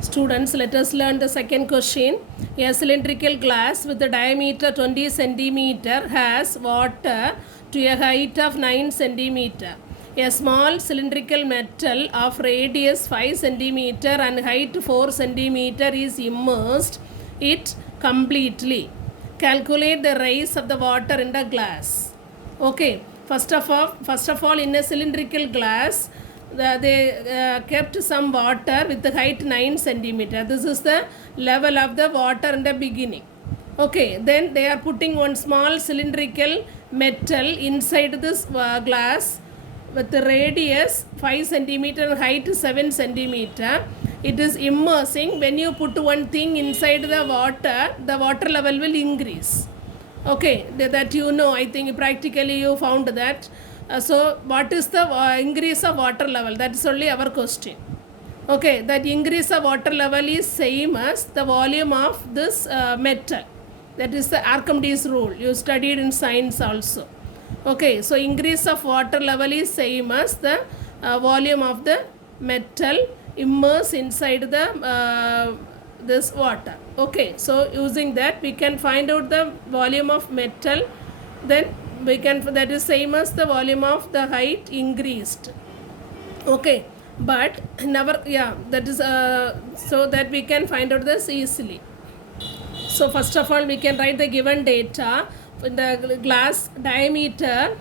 Students, let us learn the second question. A cylindrical glass with a diameter 20 centimeter has water to a height of 9 centimeter. A small cylindrical metal of radius 5 centimeter and height 4 centimeter is immersed it completely. Calculate the rise of the water in the glass. Okay, first of all, in a cylindrical glass, they kept some water with the height 9 centimeter. This is the level of the water in the beginning. Okay, then they are putting one small cylindrical metal inside this glass with the radius 5 centimeter and height 7 centimeter. It is immersing. When you put one thing inside the water level will increase. Okay, that you know, I think practically you found that. So what is the increase of water level? That is only our question. Okay, that increase of water level is same as the volume of this metal. That is the Archimedes rule. You studied in science also. Okay, so increase of water level is same as the volume of the metal immersed inside the this water. Okay, so using that we can find out the volume of metal. Then we can, that is same as the volume of the height increased. Okay, but never, yeah, that is so that we can find out this easily. So first of all, we can write the given data. In the glass diameter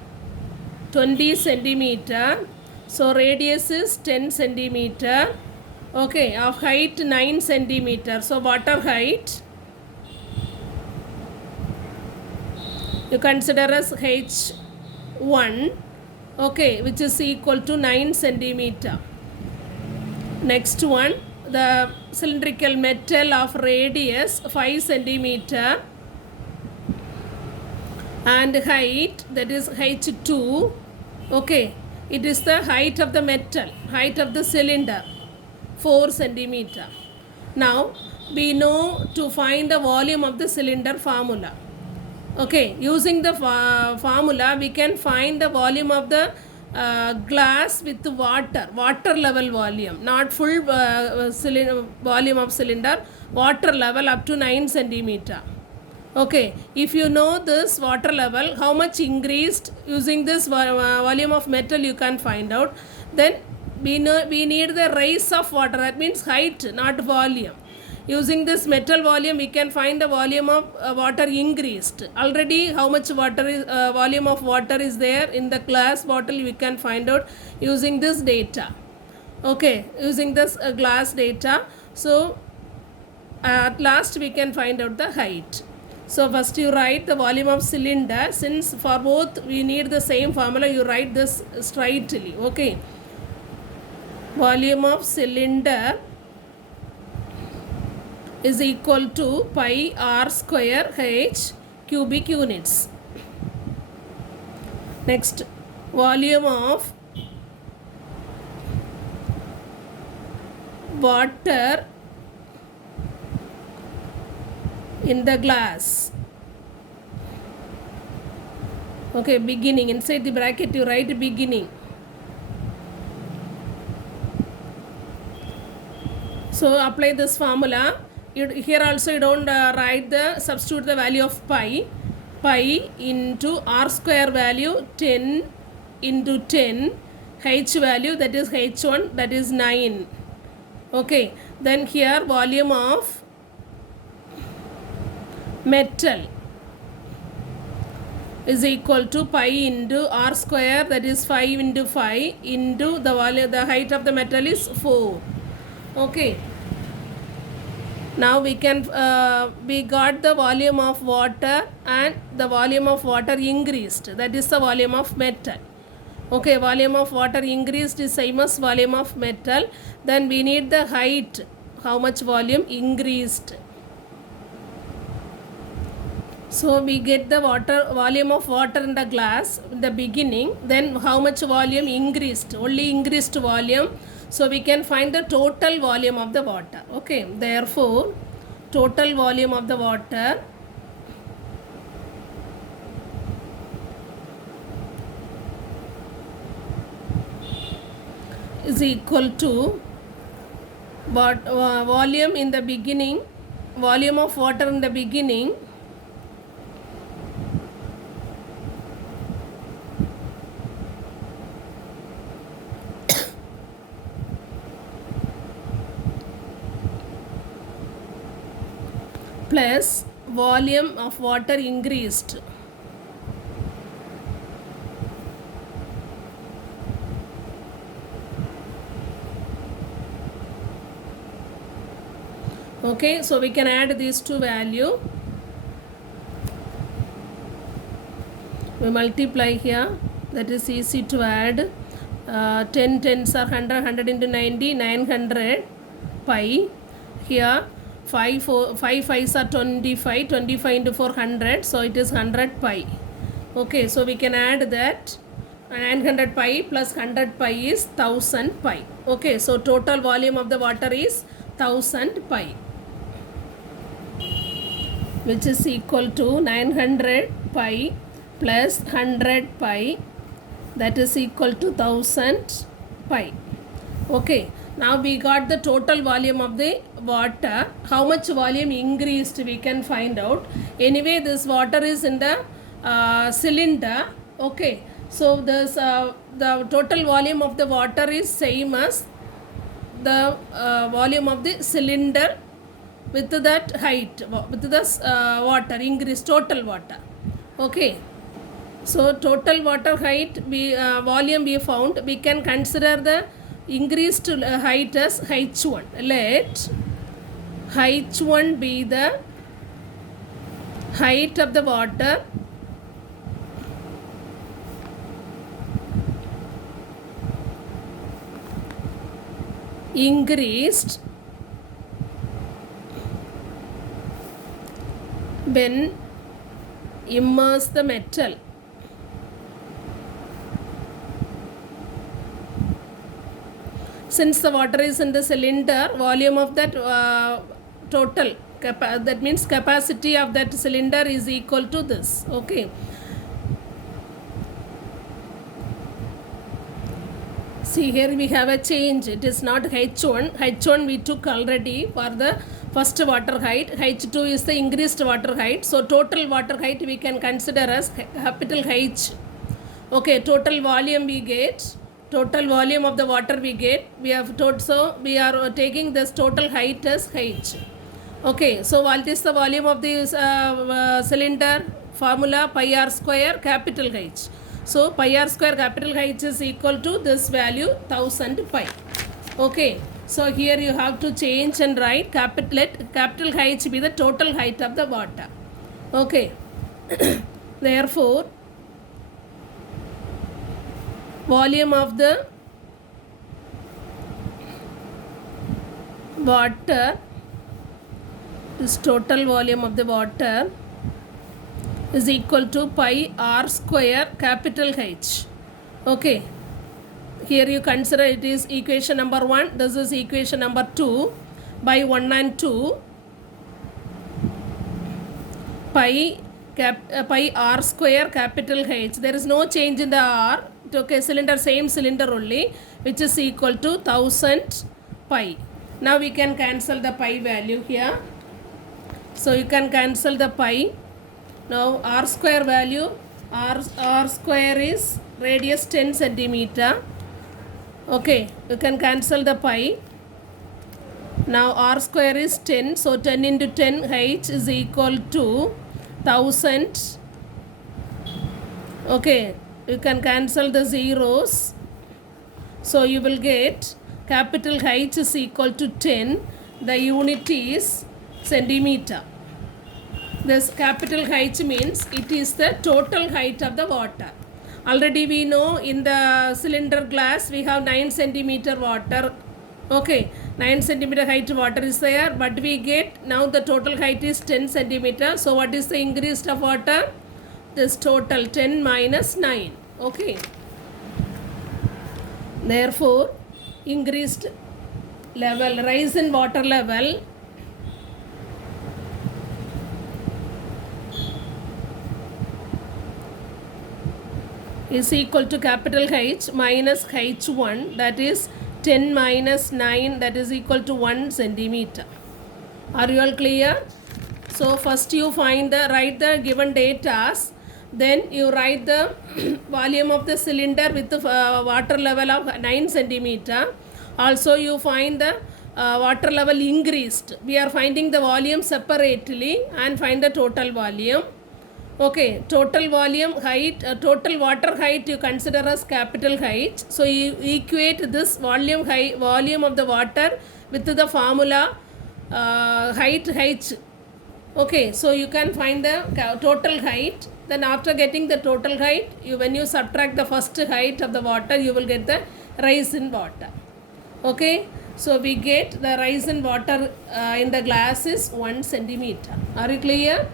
20 centimeter, so radius is 10 centimeter. Okay, of height 9 centimeter. So water height you consider as H1, okay, which is equal to 9 centimeter. Next one, the cylindrical metal of radius 5 centimeter and height, that is H2. Okay, it is the height of the metal, height of the cylinder 4 centimeter. Now we know to find the volume of the cylinder formula. Okay, using the formula we can find the volume of the glass with water level volume, not full volume of cylinder, water level up to 9 centimeter. Okay, if you know this water level, how much increased using this volume of metal you can find out. Then we need the rise of water, that means height, not volume. Using this metal volume we can find the volume of water increased. Already how much water is volume of water is there in the glass bottle we can find out using this data. Okay, using this glass data. So at last we can find out the height. So first you write the volume of cylinder. Since for both we need the same formula, you write this straightly. Okay, volume of cylinder is equal to pi r square h cubic units. Next, volume of water in the glass. Okay, beginning, inside the bracket you write beginning. So apply this formula. Here also you don't write the, substitute the value of pi into r square value 10 into 10, h value, that is h1, that is 9. Okay, then here volume of metal is equal to pi into r square, that is 5 into 5 into the volume, the height of the metal is 4. Okay, now we can we got the volume of water and the volume of water increased, that is the volume of metal. Okay, volume of water increased is same as volume of metal. Then we need the height, how much volume increased. So we get the volume of water in the glass in the beginning. Then how much volume increased, only increased volume. So we can find the total volume of the water. Okay, therefore total volume of the water is equal to but volume in the beginning, volume of water in the beginning plus volume of water increased. Okay, so we can add these two value. We multiply here, that is easy to add. 10 tens are 100, 100 into 90, 900 pi. Here 5 5s are 25, 25 into 400, so it is 100 pi. Okay, so we can add that 900 pi plus 100 pi is 1000 pi. Okay, so total volume of the water is 1000 pi, which is equal to 900 pi plus 100 pi, that is equal to 1000 pi. Okay, now we got the total volume of the water. How much volume increased we can find out. Anyway, this water is in the cylinder. Okay, so this the total volume of the water is same as the volume of the cylinder with that height, with this water increase, total water. Okay, so total water height volume we found. We can consider the increased height as h1. Let h1 be the height of the water increased when immerse the metal. Since the water is in the cylinder, volume of that total that means capacity of that cylinder is equal to this. Okay, see here we have a change. It is not h1. H1 we took already for the first water height. H2 is the increased water height. So total water height we can consider as capital H. Okay, total volume we get. Total volume of the water we get. We have so we are taking this total height as H. Okay, so what is the volume of this cylinder? Formula pi r square capital H. So pi r square capital H is equal to this value 1000 pi. Okay, so here you have to change and write capital H be the total height of the water. Okay, therefore volume of the water, this total volume of the water is equal to pi r square capital H. Okay, here you consider it is equation number 1, this is equation number 2. By 1 and 2, pi r square capital H, there is no change in the r. Okay, cylinder, same cylinder only, which is equal to 1000 pi. Now we can cancel the pi value here. So you can cancel the pi. Now r square value, r square is radius 10 centimeter. Okay, you can cancel the pi. Now r square is 10, so 10 into 10 h is equal to 1000. Okay, you can cancel the zeros. So you will get capital H is equal to 10. The unit is centimeter. This capital H means it is the total height of the water. Already we know in the cylinder glass we have 9 centimeter water. Okay, 9 centimeter height water is there, but we get now the total height is 10 centimeter. So what is the increased of water? This total 10 minus 9. Okay, therefore increased level, rise in water level is equal to capital H minus H1, that is 10 minus 9, that is equal to 1 centimeter. Are you all clear? So first you write the given datas, then you write the volume of the cylinder with the water level of 9 centimeter. Also you find the water level increased. We are finding the volume separately and find the total volume. Okay, total volume height, total water height you consider as capital height. So you equate this volume of the water with the formula height h. Okay, so you can find the total height. Then after getting the total height, when you subtract the first height of the water, you will get the rise in water. Okay, so we get the rise in water in the glass is 1 centimeter. Are you clear?